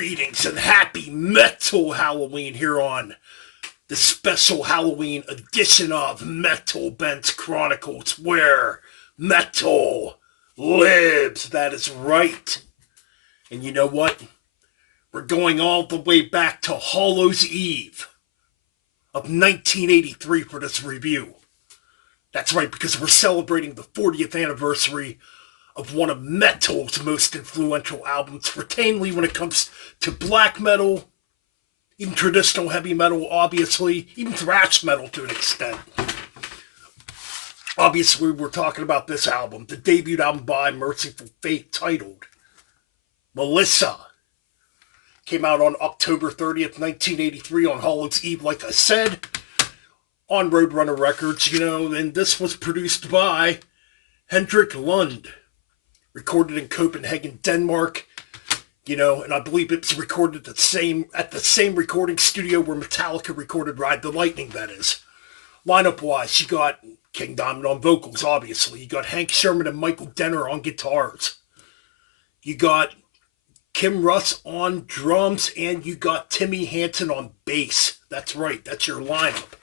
Greetings and happy Metal Halloween here on the special Halloween edition of Metal Bent Chronicles, where metal lives. That is right. And you know what? We're going all the way back to Hallows Eve of 1983 for this review. That's right, because we're celebrating the 40th anniversary of one of metal's most influential albums, routinely when it comes to black metal, even traditional heavy metal, obviously, even thrash metal to an extent. Obviously, we're talking about this album, the debut album by Mercyful Fate, titled Melissa. Came out on October 30th, 1983 on Hallows Eve, like I said, on Roadrunner Records, and this was produced by Henrik Lund. Recorded in Copenhagen, Denmark, and I believe it was recorded at the same recording studio where Metallica recorded Ride the Lightning, that is. Lineup-wise, you got King Diamond on vocals, obviously. You got Hank Sherman and Michael Denner on guitars. You got Kim Russ on drums, and you got Timmy Hansen on bass. That's right, that's your lineup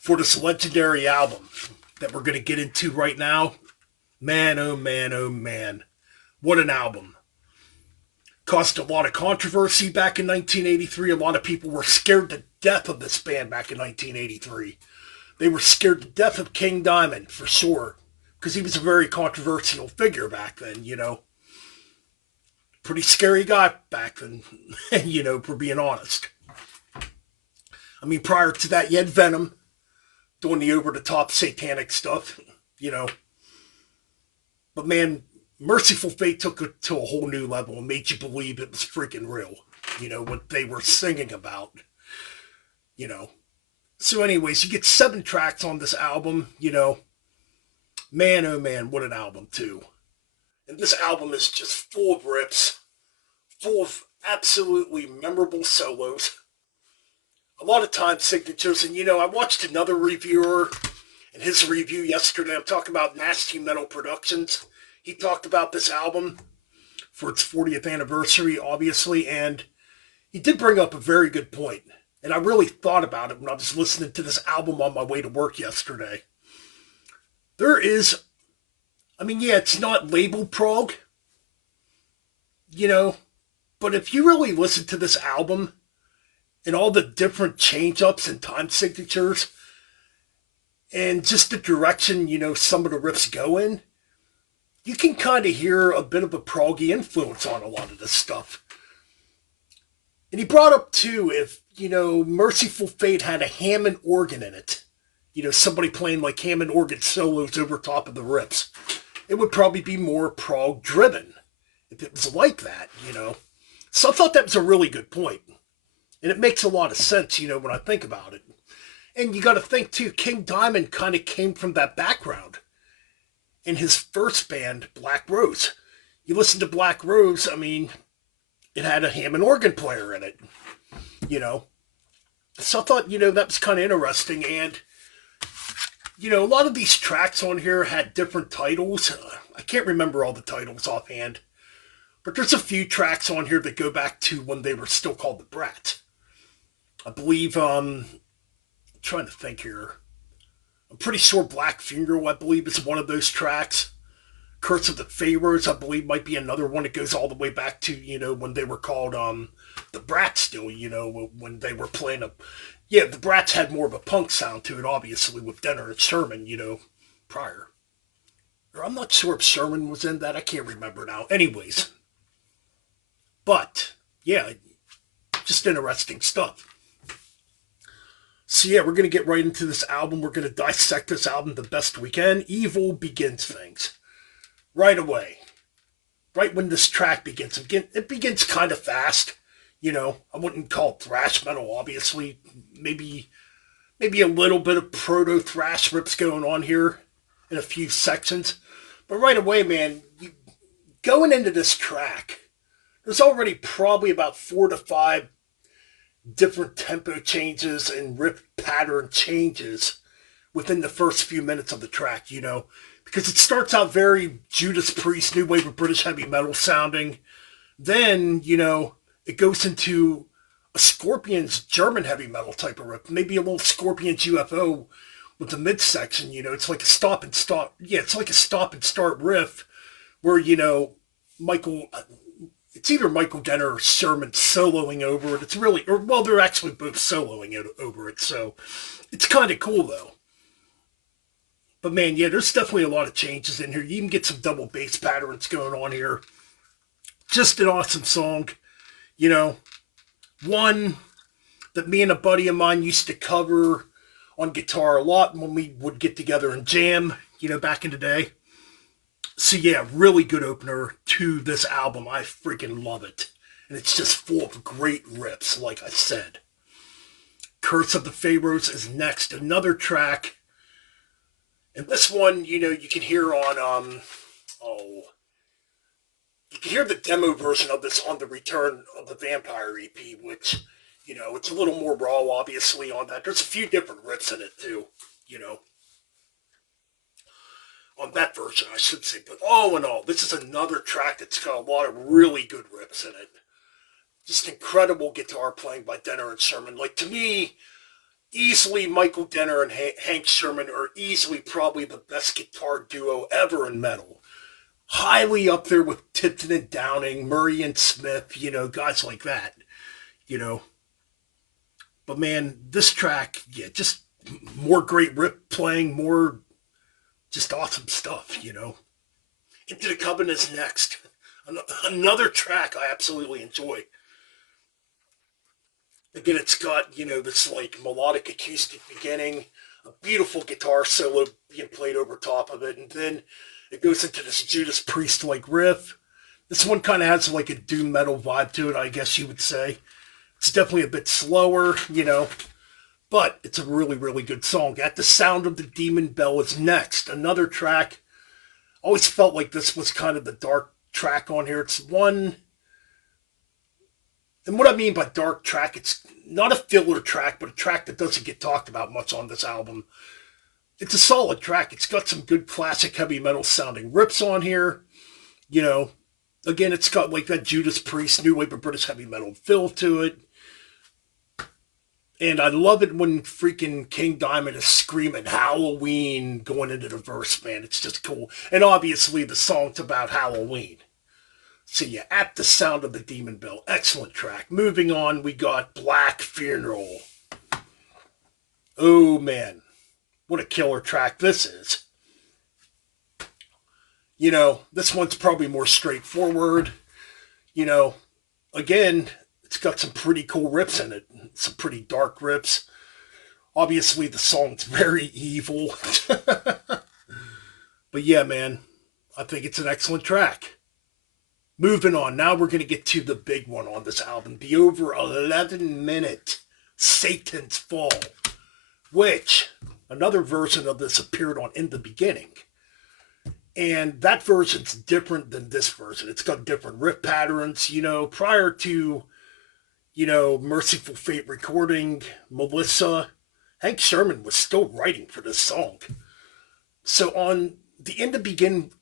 for this legendary album that we're going to get into right now. Man, oh man, oh man. What an album. Caused a lot of controversy back in 1983. A lot of people were scared to death of this band back in 1983. They were scared to death of King Diamond, for sure. Because he was a very controversial figure back then, Pretty scary guy back then, for being honest. I mean, prior to that, you had Venom doing the over-the-top satanic stuff, But man, Mercyful Fate took it to a whole new level and made you believe it was freaking real. What they were singing about. So anyways, you get 7 tracks on this album, Man, oh man, what an album too. And this album is just full of rips. Full of absolutely memorable solos. A lot of time signatures. And I watched another reviewer in his review yesterday. I'm talking about Nasty Metal Productions. He talked about this album for its 40th anniversary, obviously, and he did bring up a very good point. And I really thought about it when I was listening to this album on my way to work yesterday. There is, it's not labeled prog, but if you really listen to this album and all the different change-ups and time signatures, and just the direction, some of the riffs go in, you can kind of hear a bit of a proggy influence on a lot of this stuff. And he brought up, too, if, Mercyful Fate had a Hammond organ in it, somebody playing like Hammond organ solos over top of the riffs, it would probably be more prog-driven if it was like that, So I thought that was a really good point. And it makes a lot of sense, when I think about it. And you got to think, too, King Diamond kind of came from that background. In his first band, Black Rose. You listen to Black Rose, it had a Hammond organ player in it. So I thought, that was kind of interesting. And, a lot of these tracks on here had different titles. I can't remember all the titles offhand. But there's a few tracks on here that go back to when they were still called the Brats. I believe, trying to think here. I'm pretty sure Black Funeral, I believe, is one of those tracks. Curse of the Pharaohs, I believe, might be another one. It goes all the way back to, when they were called the Brats still, when they were playing the Brats had more of a punk sound to it, obviously, with Denner and Sherman, prior. Or I'm not sure if Sherman was in that. I can't remember now. Anyways. But, yeah, just interesting stuff. So yeah, we're going to get right into this album. We're going to dissect this album the best we can. Evil begins things. Right away. Right when this track begins. It begins kind of fast. I wouldn't call it thrash metal, obviously. Maybe a little bit of proto-thrash rips going on here in a few sections. But right away, man, going into this track, there's already probably about 4 to 5 different tempo changes and riff pattern changes within the first few minutes of the track, because it starts out very Judas Priest, new wave of British heavy metal sounding. Then, it goes into a Scorpions German heavy metal type of riff, maybe a little Scorpions UFO with the midsection. It's like a stop and stop. Yeah, it's like a stop and start riff where Michael. It's either Michael Denner or Sherman soloing over it. It's really, or well, they're actually both soloing it over it, so it's kind of cool though. But man, yeah, there's definitely a lot of changes in here. You even get some double bass patterns going on here. Just an awesome song. You know, one that me and a buddy of mine used to cover on guitar a lot when we would get together and jam, back in the day. So yeah, really good opener to this album. I freaking love it. And it's just full of great riffs, like I said. Curse of the Pharaohs is next. Another track. And this one, you can hear on, you can hear the demo version of this on the Return of the Vampire EP, which, it's a little more raw, obviously, on that. There's a few different riffs in it, too, on that version, I should say. But all in all, this is another track that's got a lot of really good riffs in it. Just incredible guitar playing by Denner and Sherman. Like, to me, easily Michael Denner and Hank Sherman are easily probably the best guitar duo ever in metal. Highly up there with Tipton and Downing, Murray and Smith, guys like that, But man, this track, yeah, just more great riff playing, more just awesome stuff, Into the Covenant is next. Another track I absolutely enjoy. Again, it's got, this like melodic acoustic beginning, a beautiful guitar solo being played over top of it, and then it goes into this Judas Priest-like riff. This one kind of has like a doom metal vibe to it, I guess you would say. It's definitely a bit slower, but it's a really, really good song. At the Sound of the Demon Bell is next. Another track. Always felt like this was kind of the dark track on here. It's one... And what I mean by dark track, it's not a filler track, but a track that doesn't get talked about much on this album. It's a solid track. It's got some good classic heavy metal sounding riffs on here. Again, it's got like that Judas Priest, new wave of British heavy metal feel to it. And I love it when freaking King Diamond is screaming Halloween going into the verse, man. It's just cool. And obviously the song's about Halloween. So yeah, At the Sound of the Demon Bell. Excellent track. Moving on, we got Black Funeral. Oh man, what a killer track this is. This one's probably more straightforward. Again, it's got some pretty cool riffs in it. Some pretty dark riffs. Obviously, the song's very evil. But yeah, man, I think it's an excellent track. Moving on, now we're going to get to the big one on this album, the over 11-minute Satan's Fall, which another version of this appeared on In the Beginning. And that version's different than this version. It's got different riff patterns, prior to, Mercyful Fate recording Melissa, Hank Sherman was still writing for this song. So on the In the Beginning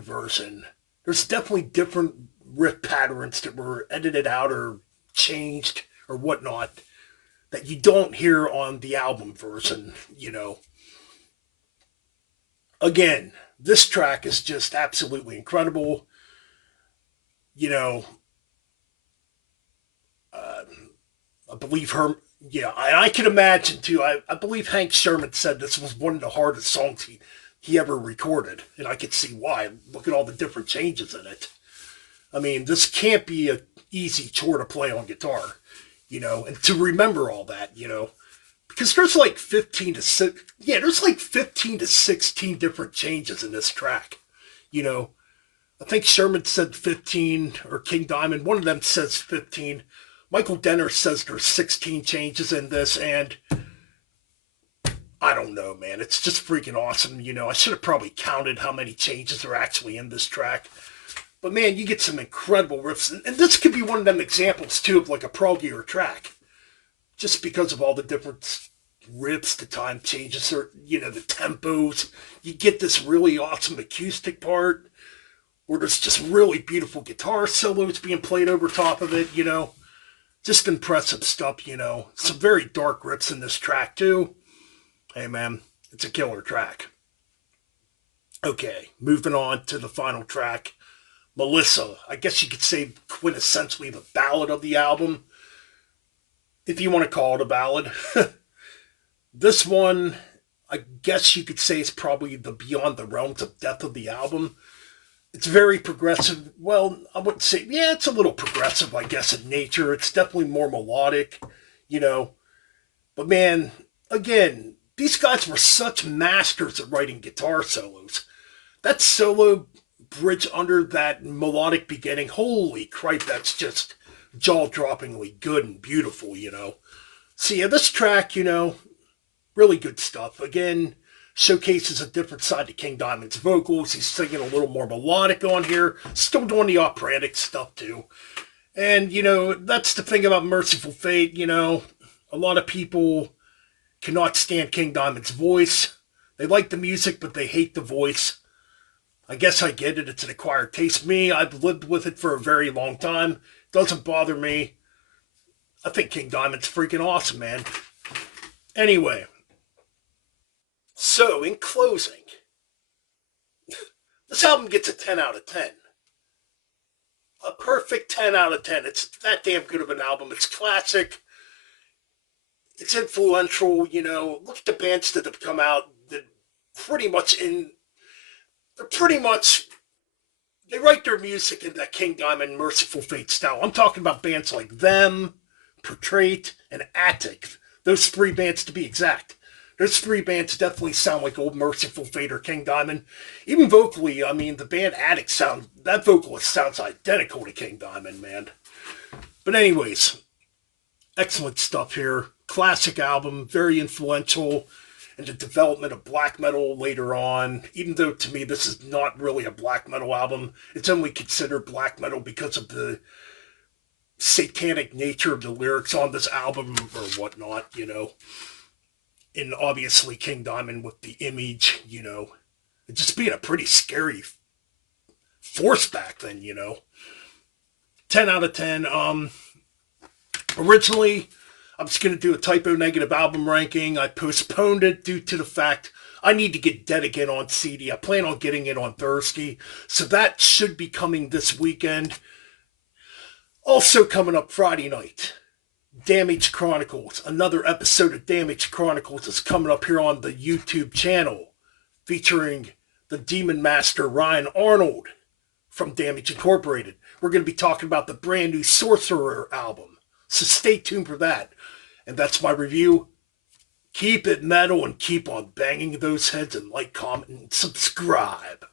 version, there's definitely different riff patterns that were edited out or changed or whatnot that you don't hear on the album version, Again, this track is just absolutely incredible. I believe I can imagine too. I believe Hank Sherman said this was one of the hardest songs he ever recorded, and I could see why. Look at all the different changes in it. I mean, this can't be an easy chore to play on guitar, and to remember all that, because there's like 15 to 16 different changes in this track. I think Sherman said 15, or King Diamond, one of them says 15. Michael Denner says there's 16 changes in this, and I don't know, man. It's just freaking awesome. I should have probably counted how many changes are actually in this track. But man, you get some incredible riffs. And this could be one of them examples, too, of like a proggier track. Just because of all the different riffs, the time changes, or, the tempos. You get this really awesome acoustic part where there's just really beautiful guitar solos being played over top of it, Just impressive stuff, Some very dark riffs in this track, too. Hey, man, it's a killer track. Okay, moving on to the final track, Melissa. I guess you could say quintessentially the ballad of the album, if you want to call it a ballad. This one, I guess you could say, is probably the beyond the realms of death of the album. It's very progressive. Well, I wouldn't say, yeah, it's a little progressive, I guess, in nature. It's definitely more melodic, you know. But man, again, these guys were such masters at writing guitar solos. That solo bridge under that melodic beginning, holy crap, that's just jaw-droppingly good and beautiful. So yeah, this track, really good stuff. Again, showcases a different side to King Diamond's vocals. He's singing a little more melodic on here, still doing the operatic stuff too. And, that's the thing about Mercyful Fate, a lot of people cannot stand King Diamond's voice. They like the music, but they hate the voice. I guess I get it. It's an acquired taste. Me, I've lived with it for a very long time. It doesn't bother me. I think King Diamond's freaking awesome, man. Anyway, so in closing, this album gets a 10 out of 10. A perfect 10 out of 10. It's that damn good of an album. It's classic. It's influential, Look at the bands that have come out that they write their music in that King Diamond Mercyful Fate style. I'm talking about bands like Them, Portrait, and Attic. Those three bands to be exact. Those three bands definitely sound like old Mercyful Fate or King Diamond. Even vocally, the band Attic that vocalist sounds identical to King Diamond, man. But anyways, excellent stuff here. Classic album, very influential in the development of black metal later on. Even though to me this is not really a black metal album, it's only considered black metal because of the satanic nature of the lyrics on this album or whatnot, And obviously King Diamond with the image, it just being a pretty scary force back then, 10 out of 10. Originally, I was going to do a typo negative album ranking. I postponed it due to the fact I need to get Dead Again on CD. I plan on getting it on Thursday. So that should be coming this weekend. Also coming up Friday night, Damage Chronicles. Another episode of Damage Chronicles is coming up here on the YouTube channel, featuring the Demon Master Ryan Arnold from Damage Incorporated. We're going to be talking about the brand new Sorcerer album. So stay tuned for that. And that's my review. Keep it metal and keep on banging those heads and like, comment, and subscribe.